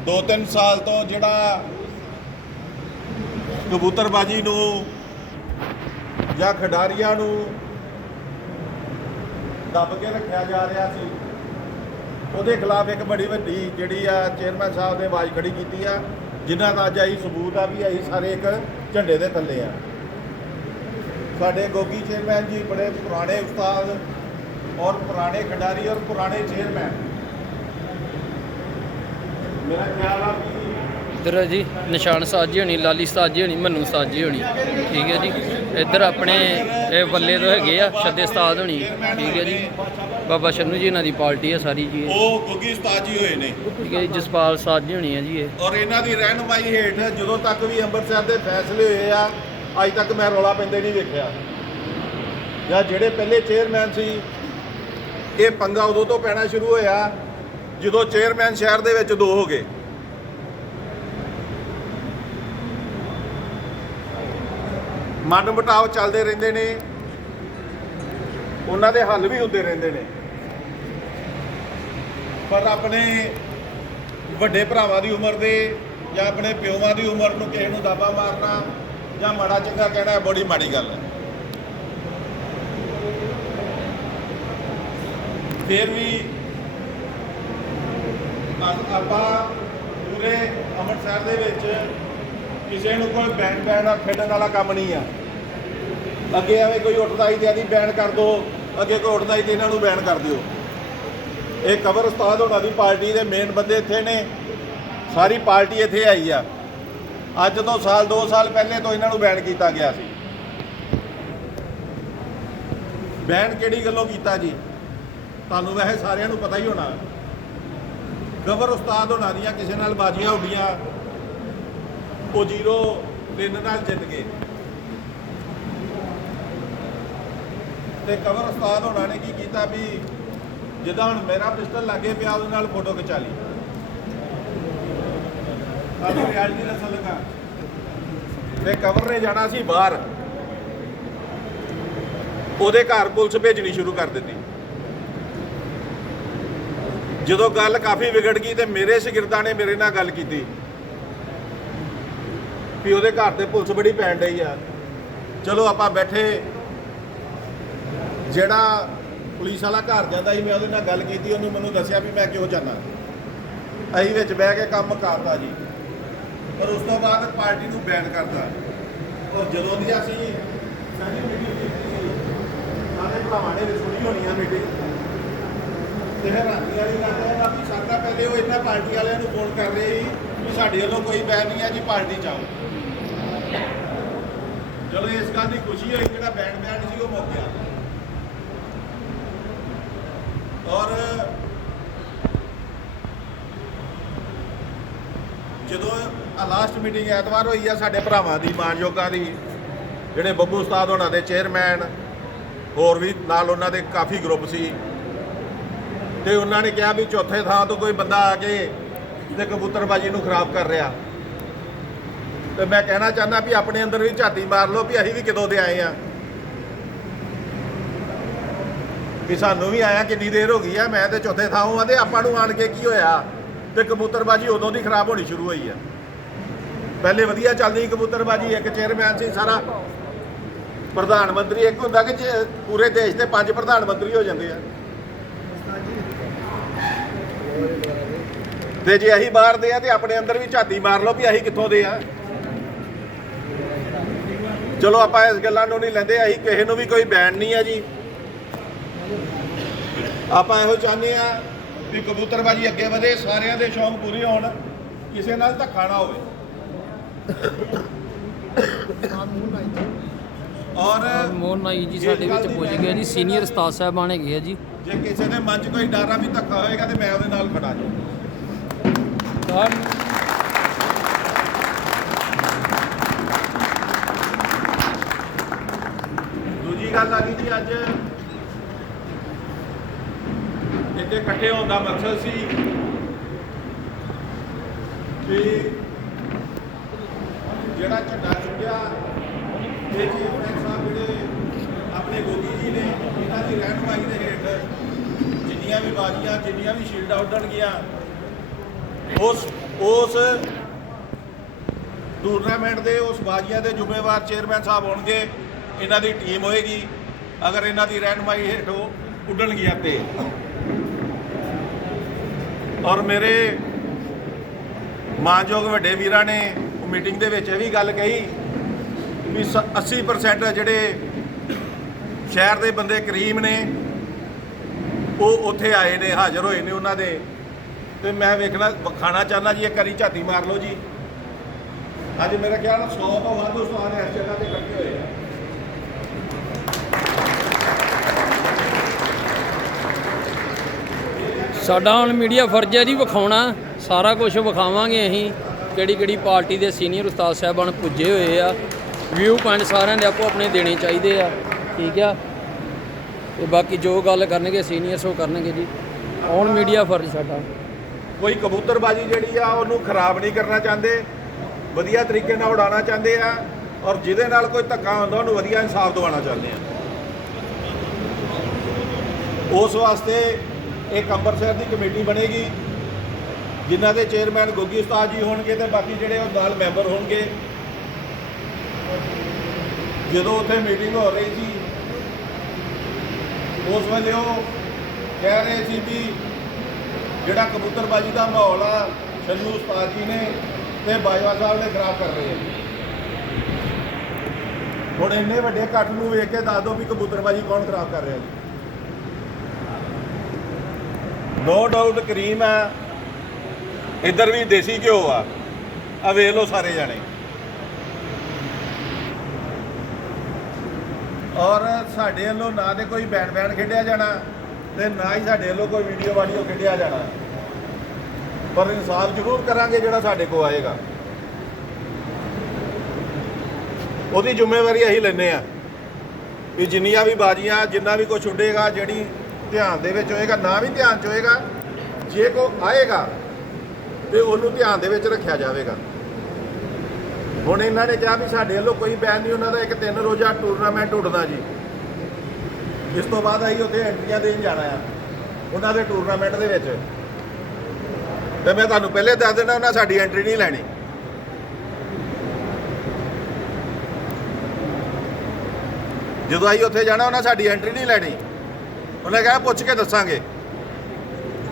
2-3 ਸਾਲ ਤੋਂ ਜਿਹੜਾ ਕਬੂਤਰਬਾਜੀ ਨੂੰ ਜਾਂ ਖਿਡਾਰੀਆਂ ਨੂੰ ਦੱਬ ਕੇ ਰੱਖਿਆ ਜਾ ਰਿਹਾ ਸੀ। ਉਹਦੇ ਖਿਲਾਫ ਇੱਕ ਬੜੀ ਵੱਡੀ ਜਿਹੜੀ ਆ ਚੇਅਰਮੈਨ ਸਾਹਿਬ ਨੇ ਆਵਾਜ਼ ਖੜੀ ਕੀਤੀ ਆ, ਜਿਨ੍ਹਾਂ ਦਾ ਅੱਜ ਅਸੀਂ ਸਬੂਤ ਆ ਵੀ ਅਸੀਂ ਸਾਰੇ ਇੱਕ ਝੰਡੇ ਦੇ ਥੱਲੇ ਆ। ਸਾਡੇ ਗੋਗੀ ਚੇਅਰਮੈਨ ਜੀ, ਬੜੇ ਪੁਰਾਣੇ ਉਸਤਾਦ ਔਰ ਪੁਰਾਣੇ ਖਿਡਾਰੀ ਔਰ ਪੁਰਾਣੇ ਚੇਅਰਮੈਨ ਮੇਰਾ ਖਿਆਲ ਆ ਇੱਧਰ ਹੈ ਜੀ ਨਿਸ਼ਾਨ ਸਾਜੀ ਹੋਣੀ ਲਾਲੀ ਸਾਜੀ ਹੋਣੀ ਮੰਨੂ ਸਾਜੀ ਹੋਣੀ ਠੀਕ ਹੈ ਜੀ। ਇੱਧਰ ਆਪਣੇ ਇਹ ਵੱਲੇ ਤੋਂ ਹੈਗੇ ਆ ਛੱਦੇ ਉਸਤਾਦ ਹੋਣੀ ਠੀਕ ਹੈ ਜੀ। ਬਾਬਾ ਸ਼ੰਨੂ ਜੀ ਇਹਨਾਂ ਦੀ ਪਾਰਟੀ ਹੈ ਸਾਰੀ ਜੀ। ਉਹ ਗੋਗੀ ਉਸਤਾਦ ਜੀ ਹੋਏ ਨੇ। ਠੀਕ ਹੈ ਜੀ ਜਸਪਾਲ ਸਾਜੀ ਹੋਣੀ ਹੈ ਜੀ ਇਹ। ਔਰ ਇਹਨਾਂ ਦੀ ਰਹਿਨਮਾਈ ਹੇਠ ਜਦੋਂ ਤੱਕ ਵੀ ਅੰਮ੍ਰਿਤਸਰ ਦੇ ਫੈਸਲੇ ਹੋਏ ਆ ਅੱਜ ਤੱਕ ਮੈਂ ਰੌਲਾ ਪੈਂਦੇ ਨਹੀਂ ਵੇਖਿਆ। ਜਾਂ ਜਿਹੜੇ ਪਹਿਲੇ ਚੇਅਰਮੈਨ ਸੀ ਇਹ ਪੰਗਾ ਉਦੋਂ ਤੋਂ ਪੈਣਾ ਸ਼ੁਰੂ ਹੋਇਆ ਜਦੋਂ ਚੇਅਰਮੈਨ ਸ਼ਹਿਰ ਦੇ ਵਿੱਚ ਦੋ ਹੋ ਗਏ। ਮਨ ਮਟਾਵ ਚੱਲਦੇ ਰਹਿੰਦੇ ਨੇ। ਉਹਨਾਂ ਦੇ ਹੱਲ ਵੀ ਹੁੰਦੇ ਰਹਿੰਦੇ ਨੇ। ਪਰ ਆਪਣੇ ਵੱਡੇ ਭਰਾਵਾਂ ਦੀ ਉਮਰ ਦੇ ਜਾਂ ਆਪਣੇ ਪਿਓਵਾਂ ਦੀ ਉਮਰ ਨੂੰ ਕਿਸੇ ਨੂੰ ਦਾਬਾ ਮਾਰਨਾ ਜਾਂ ਮਾੜਾ ਚੰਗਾ ਕਹਿਣਾ ਬੜੀ ਮਾੜੀ ਗੱਲ ਹੈ। ਫਿਰ ਵੀ ਆਪਾਂ ਪੂਰੇ ਅੰਮ੍ਰਿਤਸਰ ਦੇ ਵਿੱਚ ਕਿਸੇ ਨੂੰ ਕੋਈ ਬੈਂਡ ਬੈਂਡ ਖੇਡਣ ਵਾਲਾ ਕੰਮ ਨਹੀਂ ਆ। ਅੱਗੇ ਐਵੇਂ ਕੋਈ ਉੱਠਦਾ ਹੀ ਤੇ ਆਦੀ ਬੈਨ ਕਰ ਦੋ। ਅੱਗੇ ਕੋਈ ਉੱਠਦਾ ਹੀ ਤੇ ਇਹਨਾਂ ਨੂੰ ਬੈਨ ਕਰ ਦਿਓ। ਇਹ ਕਬਰ ਉਸਤਾਦ ਹੋਣਾ ਦੀ ਪਾਰਟੀ ਦੇ ਮੇਨ ਬੰਦੇ ਇੱਥੇ ਨੇ। ਸਾਰੀ ਪਾਰਟੀ ਇੱਥੇ ਆਈ ਆ। ਅੱਜ ਤੋਂ ਸਾਲ 2 ਸਾਲ ਪਹਿਲੇ ਤੋਂ ਇਹਨਾਂ ਨੂੰ ਬੈਨ ਕੀਤਾ ਗਿਆ ਸੀ। ਬੈਨ ਕਿਹੜੀ ਗੱਲੋਂ ਕੀਤਾ ਜੀ? ਤੁਹਾਨੂੰ ਵੈਸੇ ਸਾਰਿਆਂ ਨੂੰ ਪਤਾ ਹੀ ਹੋਣਾ। ਕਬਰ ਉਸਤਾਦ ਹੋਣਾ ਦੀਆਂ ਕਿਸੇ ਨਾਲ ਬਾਜੀਆਂ ਉੱਡੀਆਂ, ਉਹ ਜ਼ੀਰੋ ਤਿੰਨ ਨਾਲ ਜਿੱਤ ਗਏ। ਤੇ ਕਵਰ ਉਸਤਾਦ ਹੋਣਾ ਨੇ ਕੀ ਕੀਤਾ ਵੀ ਜਿੱਦਾਂ ਹੁਣ ਮੇਰਾ ਪਿਸਟਲ ਲੱਗੇ ਪਿਆ, ਉਹਦੇ ਨਾਲ ਫੋਟੋ ਖਿਚਾ ਲਈ। ਸਾਨੂੰ ਰਿਐਲਿਟੀ ਦੱਸਣ ਲੱਗਾ ਤੇ ਕਵਰ ਨੇ ਜਾਣਾ ਸੀ ਬਾਹਰ। ਉਹਦੇ ਘਰ ਪੁਲਿਸ ਭੇਜਣੀ ਸ਼ੁਰੂ ਕਰ ਦਿੱਤੀ। ਜਦੋਂ ਗੱਲ ਕਾਫੀ ਵਿਗੜ ਗਈ ਤੇ ਮੇਰੇ ਸ਼ਾਗਿਰਦਾਂ ਨੇ ਮੇਰੇ ਨਾਲ ਗੱਲ ਕੀਤੀ ਵੀ ਉਹਦੇ ਘਰ ਤੇ ਪੁਲਿਸ ਬੜੀ ਪੈਣ ਡਈ ਆ। ਚਲੋ ਆਪਾਂ ਬੈਠੇ। ਜਿਹੜਾ ਪੁਲਿਸ ਵਾਲਾ ਘਰ ਜਾਂਦਾ ਸੀ, ਮੈਂ ਉਹਦੇ ਨਾਲ ਗੱਲ ਕੀਤੀ, ਉਹਨੂੰ ਮੈਨੂੰ ਦੱਸਿਆ ਵੀ ਮੈਂ ਕਿਉਂ ਜਾਣਾ ਅਸੀਂ ਵਿੱਚ ਬਹਿ ਕੇ ਕੰਮ ਕਰਤਾ ਜੀ। ਪਰ ਉਸ ਤੋਂ ਬਾਅਦ ਪਾਰਟੀ ਨੂੰ ਬੈਨ ਕਰਦਾ ਔਰ ਜਦੋਂ ਦੀ ਅਸੀਂ ਸਾਡੀ ਮੀਟਿੰਗ ਕੀਤੀ ਸੀ ਸਾਰੇ ਭਰਾਵਾਂ ਨੇ ਵੀ ਸੁਣੀ ਹੋਣੀ ਆ ਮੀਟਿੰਗ ਤੇ ਹੈਰਾਨੀ ਵਾਲੀ ਗੱਲ ਹੈ ਵੀ ਸਾਡਾ ਪਹਿਲੇ ਉਹ ਇਹਨਾਂ ਪਾਰਟੀ ਵਾਲਿਆਂ ਨੂੰ ਫੋਨ ਕਰ ਰਹੇ ਸੀ ਵੀ ਸਾਡੇ ਵੱਲੋਂ ਕੋਈ ਬੈਨ ਨਹੀਂ ਹੈ, ਜੀ ਪਾਰਟੀ 'ਚ ਆਓ। ਚਲੋ ਇਸ ਗੱਲ ਦੀ ਖੁਸ਼ੀ ਹੋਈ, ਜਿਹੜਾ ਬੈਂਡ ਬੈਂਡ ਸੀ, ਉਹ ਮੁੱਕ ਗਿਆ। ਔਰ ਜਦੋਂ ਆ ਲਾਸਟ ਮੀਟਿੰਗ ਐਤਵਾਰ ਹੋਈ ਆ, ਸਾਡੇ ਭਰਾਵਾਂ ਦੀ, ਮਾਨਯੋਗਾਂ ਦੀ, ਜਿਹੜੇ ਬੱਬੂ ਉਸਤਾਦ ਉਹਨਾਂ ਦੇ ਚੇਅਰਮੈਨ ਹੋਰ ਵੀ ਨਾਲ ਉਹਨਾਂ ਦੇ ਕਾਫੀ ਗਰੁੱਪ ਸੀ। ਤੇ ਉਹਨਾਂ ਨੇ ਕਿਹਾ ਵੀ ਚੌਥੇ ਥਾਂ ਤੋਂ ਕੋਈ ਬੰਦਾ ਆ ਕੇ ਤੇ ਕਬੂਤਰਬਾਜੀ ਨੂੰ ਖਰਾਬ ਕਰ ਰਿਹਾ। ਤੇ ਮੈਂ ਕਹਿਣਾ ਚਾਹੁੰਦਾ ਵੀ ਆਪਣੇ ਅੰਦਰ ਵੀ ਝਾਤੀ ਮਾਰ ਲਓ ਵੀ ਅਸੀਂ ਵੀ ਕਿਦੋਂ ਦੇ ਆਏ ਆ। ਵੀ ਸਾਨੂੰ ਵੀ ਆਇਆ ਕਿੰਨੀ ਦੇਰ ਹੋ ਗਈ ਆ, ਮੈਂ ਤੇ ਚੌਥੇ ਥਾਂ ਆ ਤੇ ਆਪਾਂ ਨੂੰ ਆਣ ਕੇ ਕੀ ਹੋਇਆ? ਤੇ ਕਬੂਤਰਬਾਜੀ ਉਦੋਂ ਦੀ ਖਰਾਬ ਹੋਣੀ ਸ਼ੁਰੂ ਹੋਈ ਆ। ਪਹਿਲੇ ਵਧੀਆ ਚੱਲਦੀ ਕਬੂਤਰਬਾਜੀ, ਇੱਕ ਚੇਅਰਮੈਨ ਸੀ ਸਾਰਾ। ਪ੍ਰਧਾਨ ਮੰਤਰੀ, ਇੱਕ ਹੁੰਦਾ ਕਿ ਜੇ ਪੂਰੇ ਦੇਸ਼ ਦੇ ਪੰਜ ਪ੍ਰਧਾਨ ਮੰਤਰੀ ਹੋ ਜਾਂਦੇ ਆ। ਤੇ ਜੇ ਅਸੀਂ ਬਾਹਰ ਦੇ ਆ ਤੇ ਆਪਣੇ ਅੰਦਰ ਵੀ ਝਾਤੀ ਮਾਰ ਲਓ ਵੀ ਅਸੀਂ ਕਿੱਥੋਂ ਦੇ ਆ। ਚਲੋ ਆਪਾਂ ਇਸ ਗੱਲਾਂ ਨੂੰ ਨਹੀਂ ਲੈਂਦੇ, ਅਸੀਂ ਕਿਸੇ ਨੂੰ ਵੀ ਕੋਈ ਬੈਨ ਨਹੀਂ ਆ ਜੀ। ਆਪਾਂ ਇਹੋ ਚਾਹੁੰਦੇ ਆ ਵੀ ਕਬੂਤਰਬਾਜੀ ਅੱਗੇ ਵਧੇ ਸਾਰਿਆਂ ਦੇ ਸ਼ੌਂਕ ਪੂਰੇ ਹੋਣ ਕਿਸੇ ਨਾਲ ਧੱਕਾ ਨਾ ਹੋਵੇ। ਔਰ ਮੋਹਨ ਨਾਈ ਜੀ ਸਾਡੇ ਵਿੱਚ ਪੁੱਜ ਗਏ ਜੀ ਸੀਨੀਅਰ ਉਸਤਾਦ ਸਾਹਿਬਾਨ ਹੈਗੇ ਆ ਜੀ। ਜੇ ਕਿਸੇ ਦੇ ਮਨ 'ਚ ਕੋਈ ਡਰ ਵੀ ਧੱਕਾ ਹੋਏਗਾ ਤੇ ਮੈਂ ਉਹਦੇ ਨਾਲ ਖੜਾ ਜੀ। ਦੂਜੀ ਗੱਲ ਆ ਗਈ ਜੀ ਅੱਜ ਇੱਥੇ ਇਕੱਠੇ ਹੋਣ ਦਾ ਮਕਸਦ ਸੀ ਕਿ ਜਿਹੜਾ ਝੰਡਾ ਚੁੱਕਿਆ, ਇਹ ਜੀ ਆਪਣੇ ਸਾਹਿਬ ਜਿਹੜੇ ਆਪਣੇ ਗੋਗੀ ਜੀ ਨੇ, ਇਹਨਾਂ ਦੀ ਰਹਿਨਮਾਈ ਦੇ ਹੇਠ ਜਿੰਨੀਆਂ ਵੀ ਬਾਜੀਆਂ, ਜਿੰਨੀਆਂ ਵੀ ਸ਼ੀਲਡਾਂ ਉੱਡਣਗੀਆਂ ਉਸ ਉਸ ਟੂਰਨਾਮੈਂਟ ਦੇ, ਉਸ ਬਾਜੀਆਂ ਦੇ ਜ਼ਿੰਮੇਵਾਰ ਚੇਅਰਮੈਨ ਸਾਹਿਬ ਹੋਣਗੇ, ਇਹਨਾਂ ਦੀ ਟੀਮ ਹੋਏਗੀ, ਅਗਰ ਇਹਨਾਂ ਦੀ ਰਹਿਨਮਾਈ ਹੇਠੋਂ ਉੱਡਣਗੀਆਂ ਤੇ। ਔਰ ਮੇਰੇ ਮਾਨਯੋਗ ਵੱਡੇ ਵੀਰਾਂ ਨੇ ਮੀਟਿੰਗ ਦੇ ਵਿੱਚ ਇਹ ਵੀ ਗੱਲ ਕਹੀ ਵੀ ਸ- 80% ਜਿਹੜੇ ਸ਼ਹਿਰ ਦੇ ਬੰਦੇ ਕਰੀਮ ਨੇ, ਉਹ ਉੱਥੇ ਆਏ ਨੇ, ਹਾਜ਼ਰ ਹੋਏ ਨੇ ਉਹਨਾਂ ਦੇ। ਤੇ ਮੈਂ ਵੇਖਣਾ ਵਿਖਾਣਾ ਚਾਹੁੰਦਾ ਜੀ ਇਹ ਵਾਰੀ ਝਾਤੀ ਮਾਰ ਲਓ ਜੀ। ਅੱਜ ਮੇਰਾ ਖਿਆਲ ਨਾਲ 100 ਤੋਂ ਵੱਧ ਉਸਤਾਦ ਇਸ ਜਗ੍ਹਾ ਤੇ ਇਕੱਠੇ ਹੋਏ ਆ। ਸਾਡਾ ਹੁਣ ਮੀਡੀਆ ਫਰਜ਼ ਹੈ ਜੀ ਵਿਖਾਉਣਾ। ਸਾਰਾ ਕੁਝ ਵਿਖਾਵਾਂਗੇ ਅਸੀਂ। ਕਿਹੜੀ ਕਿਹੜੀ ਪਾਰਟੀ ਦੇ ਸੀਨੀਅਰ ਉਸਤਾਦ ਸਾਹਿਬਾਨ ਪੁੱਜੇ ਹੋਏ ਆ। ਵਿਊ ਪੁਆਇੰਟ ਸਾਰਿਆਂ ਦੇ ਆਪੋ ਆਪਣੇ ਦੇਣੇ ਚਾਹੀਦੇ ਆ। ਠੀਕ ਆ? ਤੇ ਬਾਕੀ ਜੋ ਗੱਲ ਕਰਨਗੇ ਸੀਨੀਅਰਸ ਉਹ ਕਰਨਗੇ ਜੀ। ਹੁਣ ਮੀਡੀਆ ਫਰਜ਼ ਸਾਡਾ। ਕੋਈ ਕਬੂਤਰਬਾਜੀ ਜਿਹੜੀ ਆ, ਉਹਨੂੰ ਖਰਾਬ ਨਹੀਂ ਕਰਨਾ ਚਾਹੁੰਦੇ। ਵਧੀਆ ਤਰੀਕੇ ਨਾਲ ਉਡਾਉਣਾ ਚਾਹੁੰਦੇ ਆ। ਔਰ ਜਿਹਦੇ ਨਾਲ ਕੋਈ ਧੱਕਾ ਹੁੰਦਾ, ਉਹਨੂੰ ਵਧੀਆ ਇਨਸਾਫ ਦਿਵਾਉਣਾ ਚਾਹੁੰਦੇ ਆ। ਉਸ ਵਾਸਤੇ ਇੱਕ ਅੰਮ੍ਰਿਤਸਰ ਦੀ ਕਮੇਟੀ ਬਣੇਗੀ, ਜਿਨ੍ਹਾਂ ਦੇ ਚੇਅਰਮੈਨ ਗੋਗੀ ਉਸਤਾਦ ਜੀ ਹੋਣਗੇ ਤੇ ਬਾਕੀ ਜਿਹੜੇ ਉਹ ਨਾਲ ਮੈਂਬਰ ਹੋਣਗੇ। ਜਦੋਂ ਉੱਥੇ ਮੀਟਿੰਗ ਹੋ ਰਹੀ ਸੀ, ਉਸ ਵੇਲੇ ਉਹ ਕਹਿ ਰਹੇ ਸੀ ਵੀ ਜਿਹੜਾ ਕਬੂਤਰਬਾਜੀ ਦਾ ਮਾਹੌਲ ਆ, ਛੰਨੂ ਉਸਤਾਦ ਜੀ ਨੇ ਤੇ ਬਾਜਵਾ ਸਾਹਿਬ ਨੇ ਖਰਾਬ ਕਰ ਰਹੇ ਆ। ਹੁਣ ਇੰਨੇ ਵੱਡੇ ਇਕੱਠ ਨੂੰ ਵੇਖ ਕੇ ਦੱਸ ਦਿਓ ਵੀ ਕਬੂਤਰਬਾਜੀ ਕੌਣ ਖਰਾਬ ਕਰ ਰਿਹਾ ਜੀ। ਨੋ ਡਾਊਟ ਕਰੀਮ ਹੈ। ਇੱਧਰ ਵੀ ਦੇਸੀ ਘਿਓ ਆ। ਆ ਵੇਖ ਲਓ ਸਾਰੇ ਜਾਣੇ। ਔਰ ਸਾਡੇ ਵੱਲੋਂ ਨਾ ਤੇ ਕੋਈ ਬੈਂਡ ਬੈਂਡ ਖੇਡਿਆ ਜਾਣਾ ਤੇ ਨਾ ਹੀ ਸਾਡੇ ਵੱਲੋਂ ਕੋਈ ਵੀਡੀਓ ਵਾਡੀਓ ਖੇਡਿਆ ਜਾਣਾ। ਪਰ ਇਨਸਾਫ ਜ਼ਰੂਰ ਕਰਾਂਗੇ ਜਿਹੜਾ ਸਾਡੇ ਕੋਲ ਆਏਗਾ। ਉਹਦੀ ਜ਼ਿੰਮੇਵਾਰੀ ਅਸੀਂ ਲੈਨੇ ਆ ਵੀ ਜਿੰਨੀਆਂ ਵੀ ਬਾਜੀਆਂ, ਜਿੰਨਾ ਵੀ ਕੁਝ ਉੱਡੇਗਾ ਜਿਹੜੀ ਧਿਆਨ ਦੇ ਵਿੱਚ ਹੋਏਗਾ, ਨਾ ਵੀ ਧਿਆਨ ਚ ਹੋਏਗਾ, ਜੇ ਕੋ ਆਏਗਾ ਤੇ ਉਹਨੂੰ ਧਿਆਨ ਦੇ ਵਿੱਚ ਰੱਖਿਆ ਜਾਵੇਗਾ। ਹੁਣ ਇਹਨਾਂ ਨੇ ਕਿਹਾ ਵੀ ਸਾਡੇ ਵੱਲੋਂ ਕੋਈ ਬੈਨ ਨਹੀਂ, ਉਹਨਾਂ ਦਾ ਇੱਕ ਤਿੰਨ ਰੋਜ਼ਾ ਟੂਰਨਾਮੈਂਟ ਉੱਡਦਾ ਜੀ। ਇਸ ਤੋਂ ਬਾਅਦ ਅਸੀਂ ਉੱਥੇ ਐਂਟਰੀਆਂ ਦੇਣ ਜਾਣਾ ਆ, ਉਹਨਾਂ ਦੇ ਟੂਰਨਾਮੈਂਟ ਦੇ ਵਿੱਚ। ਤੇ ਮੈਂ ਤੁਹਾਨੂੰ ਪਹਿਲੇ ਦੱਸ ਦੇਣਾ ਉਹਨਾਂ ਸਾਡੀ ਐਂਟਰੀ ਨਹੀਂ ਲੈਣੀ। ਜਦੋਂ ਅਸੀਂ ਉੱਥੇ ਜਾਣਾ, ਉਹਨਾਂ ਸਾਡੀ ਐਂਟਰੀ ਨਹੀਂ ਲੈਣੀ। ਉਹਨੇ ਕਿਹਾ ਪੁੱਛ ਕੇ ਦੱਸਾਂਗੇ।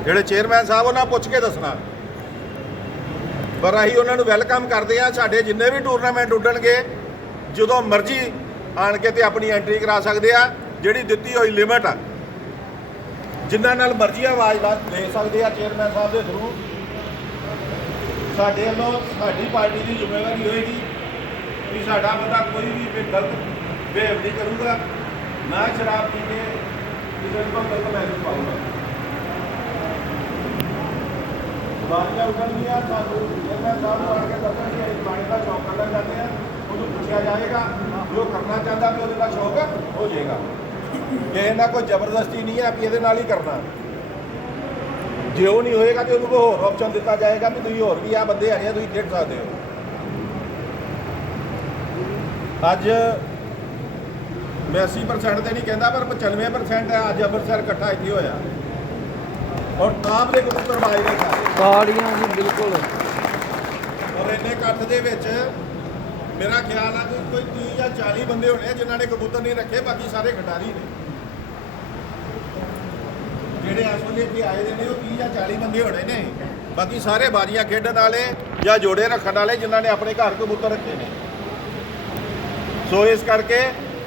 ਜਿਹੜੇ ਚੇਅਰਮੈਨ ਸਾਹਿਬ, ਉਹਨਾਂ ਪੁੱਛ ਕੇ ਦੱਸਣਾ। ਪਰ ਅਸੀਂ ਉਹਨਾਂ ਨੂੰ ਵੈਲਕਮ ਕਰਦੇ ਆ ਸਾਡੇ ਜਿੰਨੇ ਵੀ ਟੂਰਨਾਮੈਂਟ ਉੱਡਣਗੇ, ਜਦੋਂ ਮਰਜ਼ੀ ਆਣ ਕੇ ਤੇ ਆਪਣੀ ਐਂਟਰੀ ਕਰਾ ਸਕਦੇ ਆ। ਜਿਹੜੀ ਦਿੱਤੀ ਹੋਈ ਲਿਮਟ ਆ। ਜਿਨ੍ਹਾਂ ਨਾਲ ਮਰਜ਼ੀ ਆਵਾਜ਼ ਲਾ ਦੇ ਸਕਦੇ ਆ ਚੇਅਰਮੈਨ ਸਾਹਿਬ ਦੇ ਥਰੂ ਸਾਡੇ ਵੱਲੋਂ ਸਾਡੀ ਪਾਰਟੀ ਦੀ ਜ਼ਿੰਮੇਵਾਰੀ ਹੋਏਗੀ ਕਿ ਸਾਡਾ ਬੰਦਾ ਕੋਈ ਵੀ ਗਲਤ ਬਿਹੇਵ ਨਹੀਂ ਕਰੂਗਾ। ਨਾ ਸ਼ਰਾਬ ਪੀ ਕੇ ਕਿਸੇ ਨੂੰ ਗਲਤ ਮੈਸੇਜ ਪਾਊਗਾ ਬਾਰੀਆਂ ਉਠਣਗੀਆਂ ਸਾਨੂੰ ਇਹਨਾਂ ਸਾਹਿਬ ਨੂੰ ਆਣ ਕੇ ਦੱਸਣਗੇ ਅਸੀਂ ਪਾਣੀ ਦਾ ਸ਼ੌਕ ਕਰਨਾ ਚਾਹੁੰਦੇ ਆ ਉਹਨੂੰ ਪੁੱਛਿਆ ਜਾਏਗਾ ਜੋ ਕਰਨਾ ਚਾਹੁੰਦਾ ਵੀ ਉਹਦੇ ਦਾ ਸ਼ੌਕ ਹੋ ਜਾਏਗਾ ਕਿ ਇਹਨਾਂ ਕੋਈ ਜ਼ਬਰਦਸਤੀ ਨਹੀਂ ਹੈ ਵੀ ਇਹਦੇ ਨਾਲ ਹੀ ਕਰਨਾ ਜੇ ਉਹ ਨਹੀਂ ਹੋਏਗਾ ਤੇ ਉਹਨੂੰ ਕੋਈ ਹੋਰ ਆਪਸ਼ਨ ਦਿੱਤਾ ਜਾਏਗਾ ਵੀ ਤੁਸੀਂ ਹੋਰ ਵੀ ਆ ਬੰਦੇ ਹੈਗੇ ਆ ਤੁਸੀਂ ਖੇਡ ਸਕਦੇ ਹੋ ਅੱਜ ਮੈਂ 80% ਤੇ ਨਹੀਂ ਕਹਿੰਦਾ ਪਰ 95% ਹੈ। ਅੱਜ ਅੰਮ੍ਰਿਤਸਰ ਇਕੱਠਾ ਇੱਥੇ ਹੋਇਆ। ਔਰ ਨਾਮ ਦੇ ਕਬੂਤਰ ਬਾਈ ਦੇ ਸਾਰੇ ਤਾੜੀਆਂ ਜੀ ਬਿਲਕੁਲ। ਔਰ ਇੰਨੇ ਇਕੱਠ ਦੇ ਵਿੱਚ ਮੇਰਾ ਖਿਆਲ ਆ ਕਿ ਕੋਈ 30 ਜਾਂ 40 ਬੰਦੇ ਹੋਣੇ ਜਿਨ੍ਹਾਂ ਨੇ ਕਬੂਤਰ ਨਹੀਂ ਰੱਖੇ ਬਾਕੀ ਸਾਰੇ ਖਿਡਾਰੀ ਨੇ। ਜਿਹੜੇ ਇਸ ਵੇਲੇ ਇੱਥੇ ਆਏ ਦੇ ਨੇ ਉਹ 30 ਜਾਂ 40 ਬੰਦੇ ਹੋਣੇ ਨੇ। ਬਾਕੀ ਸਾਰੇ ਬਾਜ਼ੀਆਂ ਖੇਡਣ ਵਾਲੇ ਜਾਂ ਜੋੜੇ ਰੱਖਣ ਵਾਲੇ ਜਿਨ੍ਹਾਂ ਨੇ ਆਪਣੇ ਘਰ ਕਬੂਤਰ ਰੱਖੇ ਨੇ। ਸੋ ਇਸ ਕਰਕੇ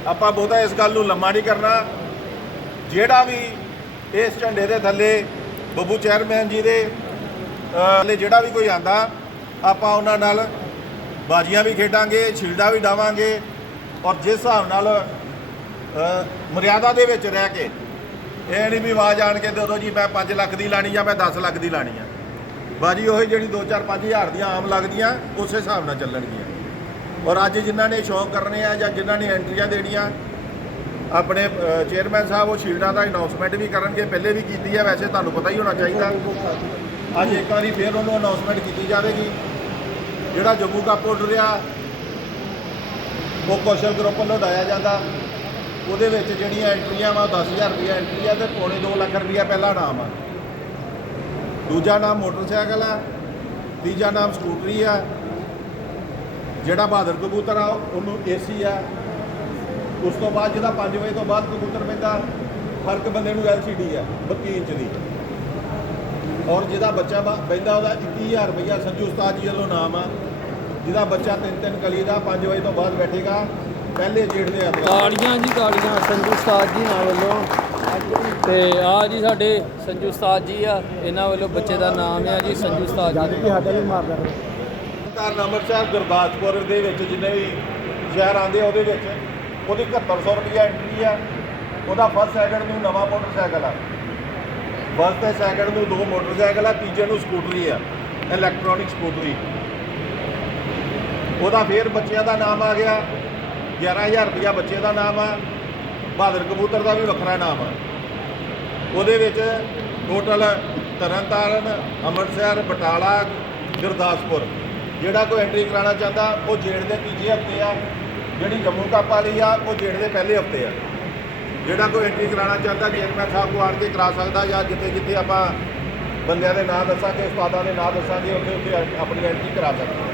ਆਪਾਂ ਬਹੁਤਾ ਇਸ ਗੱਲ ਨੂੰ ਲੰਮਾ ਨਹੀਂ ਕਰਨਾ। ਜਿਹੜਾ ਵੀ ਇਸ ਝੰਡੇ ਦੇ ਥੱਲੇ ਬੱਬੂ ਚੇਅਰਮੈਨ ਜੀ ਦੇ ਅਹ, ਜਿਹੜਾ ਵੀ ਕੋਈ ਆਂਦਾ ਆਪਾਂ ਉਹਨਾਂ ਨਾਲ ਬਾਜੀਆਂ ਵੀ ਖੇਡਾਂਗੇ ਛਿਲਡਾ ਵੀ ਡਾਵਾਂਗੇ ਔਰ ਜਿਸ ਹਿਸਾਬ ਨਾਲ ਮਰਿਆਦਾ ਦੇ ਵਿੱਚ ਰਹਿ ਕੇ ਇਹ ਨਹੀਂ ਵੀ ਆਵਾਜ਼ ਆਣ ਕੇ ਦੇ ਦਿਓ ਜੀ ਮੈਂ 5 ਲੱਖ ਦੀ ਲਾਣੀ ਜਾਂ ਮੈਂ 10 ਲੱਖ ਦੀ ਲਾਣੀ ਆ। ਬਾਜੀ ਉਹੀ ਜਿਹੜੀ 2-4 5000 ਦੀਆਂ ਆਮ ਲੱਗਦੀਆਂ ਉਸੇ ਹਿਸਾਬ ਨਾਲ ਚੱਲਣਗੀਆਂ। ਔਰ ਅੱਜ ਜਿਨ੍ਹਾਂ ਨੇ ਸ਼ੌਕ ਕਰਨੇ ਆ ਜਾਂ ਜਿਨ੍ਹਾਂ ਨੇ ਐਂਟਰੀਆਂ ਦੇਣੀਆਂ, ਆਪਣੇ ਚੇਅਰਮੈਨ ਸਾਹਿਬ ਉਹ ਸ਼ੀਲਡਾਂ ਦਾ ਅਨਾਉਂਸਮੈਂਟ ਵੀ ਕਰਨਗੇ, ਪਹਿਲੇ ਵੀ ਕੀਤੀ ਹੈ ਵੈਸੇ ਤੁਹਾਨੂੰ ਪਤਾ ਹੀ ਹੋਣਾ ਚਾਹੀਦਾ। ਅੱਜ ਇੱਕ ਵਾਰੀ ਫੇਰ ਉਹਨੂੰ ਅਨਾਉਂਸਮੈਂਟ ਕੀਤੀ ਜਾਵੇਗੀ। ਜਿਹੜਾ ਜੰਮੂ ਕੱਪ ਉੱਡ ਰਿਹਾ ਉਹ ਕੌਸ਼ਲ ਗਰੁੱਪ ਵੱਲੋਂ ਉਡਾਇਆ ਜਾਂਦਾ। ਉਹਦੇ ਵਿੱਚ ਜਿਹੜੀਆਂ ਐਂਟਰੀਆਂ ਵਾ, ਉਹ 10000 ਰੁਪਏ ਐਂਟਰੀ ਆ ਤੇ ਪੌਣੇ 2 ਲੱਖ ਰੁਪਏ ਪਹਿਲਾ ਨਾਮ ਆ। ਦੂਜਾ ਨਾਮ ਮੋਟਰਸਾਈਕਲ ਆ, ਤੀਜਾ ਨਾਮ ਸਕੂਟਰੀ ਆ ਜਿਹੜਾ ਬਹਾਦਰ ਕਬੂਤਰ ਆ ਉਹਨੂੰ ਏਸੀ ਆ। ਉਸ ਤੋਂ ਬਾਅਦ ਜਿਹਦਾ 5 ਵਜੇ ਤੋਂ ਬਾਅਦ ਕਬੂਤਰ ਪੈਂਦਾ ਫ਼ਰਕ ਬੰਦੇ ਨੂੰ LCD ਆ 32 ਇੰਚ ਦੀ। ਔਰ ਜਿਹਦਾ ਬੱਚਾ ਬਹਿੰਦਾ ਉਹਦਾ 21000 ਰੁਪਇਆ ਸੰਜੂ ਉਸਤਾਦ ਜੀ ਵੱਲੋਂ ਨਾਮ ਆ। ਜਿਹਦਾ ਬੱਚਾ ਤਿੰਨ ਤਿੰਨ ਕਲੀ ਦਾ 5 ਵਜੇ ਤੋਂ ਬਾਅਦ ਬੈਠੇਗਾ ਪਹਿਲੇ ਜੇਠ ਦੇ ਐਤਵਾਰ ਤਾੜੀਆਂ ਜੀ ਤਾੜੀਆਂ ਸੰਜੂ ਉਸਤਾਦ ਜੀ ਨਾਲ ਵੱਲੋਂ। ਤੇ ਆ ਜੀ ਸਾਡੇ ਸੰਜੂ ਉਸਤਾਦ ਜੀ ਆ ਇਹਨਾਂ ਵੱਲੋਂ ਬੱਚੇ ਦਾ ਨਾਮ ਆ ਜੀ ਸੰਜੂ ਉਸਤਾਦ ਜੀ। ਤਰਨਤਾਰਨ ਅੰਮ੍ਰਿਤਸਰ ਗੁਰਦਾਸਪੁਰ ਦੇ ਵਿੱਚ ਜਿੰਨੇ ਵੀ ਸ਼ਹਿਰ ਆਉਂਦੇ ਆ ਉਹਦੇ ਵਿੱਚ ਉਹਦੀ 7100 ਰੁਪਏ ਐਂਟਰੀ ਆ। ਉਹਦਾ ਫਸਟ ਸੈਕਿੰਡ ਨੂੰ ਨਵਾਂ ਮੋਟਰਸਾਈਕਲ ਆ। ਫਸਟ ਤੇ ਸੈਕਿੰਡ ਨੂੰ ਦੋ ਮੋਟਰਸਾਈਕਲ ਆ, ਤੀਜੇ ਨੂੰ ਸਕੂਟਰੀ ਆ ਇਲੈਕਟ੍ਰੋਨਿਕ ਸਕੂਟਰੀ। ਉਹਦਾ ਫੇਰ ਬੱਚਿਆਂ ਦਾ ਨਾਮ ਆ ਗਿਆ 11000 ਰੁਪਇਆ ਬੱਚੇ ਦਾ ਨਾਮ ਆ, ਬਹਾਦਰ ਕਬੂਤਰ ਦਾ ਵੀ ਵੱਖਰਾ ਨਾਮ ਆ। ਉਹਦੇ ਵਿੱਚ ਟੋਟਲ ਤਰਨਤਾਰਨ, ਅੰਮ੍ਰਿਤਸਰ, ਬਟਾਲਾ, ਗੁਰਦਾਸਪੁਰ। ਜਿਹੜਾ ਕੋਈ ਐਂਟਰੀ ਕਰਾਉਣਾ ਚਾਹੁੰਦਾ, ਉਹ ਜੇੜ ਦੇ ਤੀਜੇ ਹਫ਼ਤੇ ਆ। ਜਿਹੜੀ ਜੰਮੂ ਕੱਪ ਵਾਲੀ ਆ, ਉਹ ਜੇੜ ਦੇ ਪਹਿਲੇ ਹਫ਼ਤੇ ਆ। ਜਿਹੜਾ ਕੋਈ ਐਂਟਰੀ ਕਰਾਉਣਾ ਚਾਹੁੰਦਾ ਚੇਅਰਮੈਨ ਸਾਹਿਬ ਕੋ ਆਣ ਕੇ ਕਰਾ ਸਕਦਾ ਜਾਂ ਜਿੱਥੇ ਜਿੱਥੇ ਆਪਾਂ ਬੰਦਿਆਂ ਦੇ ਨਾਂ ਦੱਸਾਂਗੇ ਉਸਤਾਦਾਂ ਦੇ ਨਾਂ ਦੱਸਾਂਗੇ ਉੱਥੇ ਉੱਥੇ ਆ- ਆਪਣੀ ਐਂਟਰੀ ਕਰਾ ਸਕਦਾ।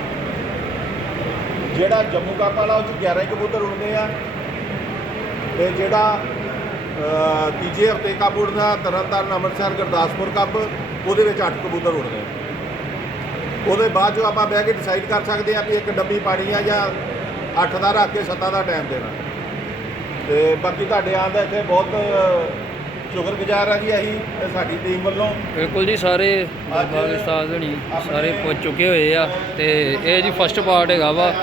ਜਿਹੜਾ ਜੰਮੂ ਕੱਪ ਵਾਲਾ, ਉਹ 'ਚ 11 ਕਬੂਤਰ ਉੜਦੇ ਆ। ਤੇ ਜਿਹੜਾ ਤੀਜੇ ਹਫ਼ਤੇ ਕੱਪ ਉੜਦਾ ਤਰਨਤਾਰਨ, ਅੰਮ੍ਰਿਤਸਰ, ਗੁਰਦਾਸਪੁਰ ਕੱਪ, ਉਹਦੇ ਵਿੱਚ 8 ਕਬੂਤਰ ਉੜਦੇ ਆ। ਉਹਦੇ ਬਾਅਦ ਜੋ ਆਪਾਂ ਬਹਿ ਕੇ ਡਿਸਾਈਡ ਕਰ ਸਕਦੇ ਆ ਵੀ ਇੱਕ ਡੱਬੀ ਪਾਣੀ ਆ ਜਾਂ 8 ਦਾ ਰੱਖ ਕੇ 7 ਦਾ ਟਾਈਮ ਦੇਣਾ। ਤੇ ਬਾਕੀ ਤੁਹਾਡੇ ਆਉਣ ਦਾ ਇੱਥੇ ਬਹੁਤ ਸ਼ੁਕਰਗੁਜ਼ਾਰ ਆ ਜੀ ਅਸੀਂ ਸਾਡੀ ਟੀਮ ਵੱਲੋਂ। ਬਿਲਕੁਲ ਜੀ ਸਾਰੇ ਬਾਬਾ ਉਸਤਾਦ ਹਣੀ ਸਾਰੇ ਪੁੱਜ ਚੁੱਕੇ ਹੋਏ ਆ ਤੇ ਇਹ ਜੀ ਫਸਟ ਪਾਰਟ ਹੈਗਾ ਵਾ।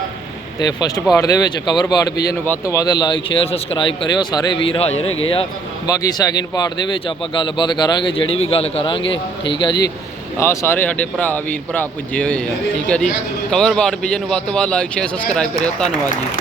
ਤੇ ਫਸਟ ਪਾਰਟ ਦੇ ਵਿੱਚ ਕਵਰ ਪਾਰਟ ਵੀ ਨੂੰ ਵੱਧ ਤੋਂ ਵੱਧ ਲਾਈਕ ਸ਼ੇਅਰ ਸਬਸਕ੍ਰਾਈਬ ਕਰਿਓ। ਸਾਰੇ ਵੀਰ ਹਾਜ਼ਰ ਹੈਗੇ ਆ। ਬਾਕੀ ਸੈਕਿੰਡ ਪਾਰਟ ਦੇ ਵਿੱਚ ਆਪਾਂ ਗੱਲਬਾਤ ਕਰਾਂਗੇ ਜਿਹੜੀ ਵੀ ਗੱਲ ਕਰਾਂਗੇ। ਠੀਕ ਹੈ ਜੀ। ਆ ਸਾਰੇ ਸਾਡੇ ਭਰਾ, ਵੀਰ ਭਰਾ ਪੁੱਜੇ ਹੋਏ ਆ, ਠੀਕ ਹੈ ਜੀ। ਕਵਰ ਪਾਰਟ ਵੀ ਨੂੰ ਵੱਧ ਤੋਂ ਵੱਧ ਲਾਈਕ ਸ਼ੇਅਰ ਸਬਸਕ੍ਰਾਈਬ ਕਰਿਓ। ਧੰਨਵਾਦ ਜੀ।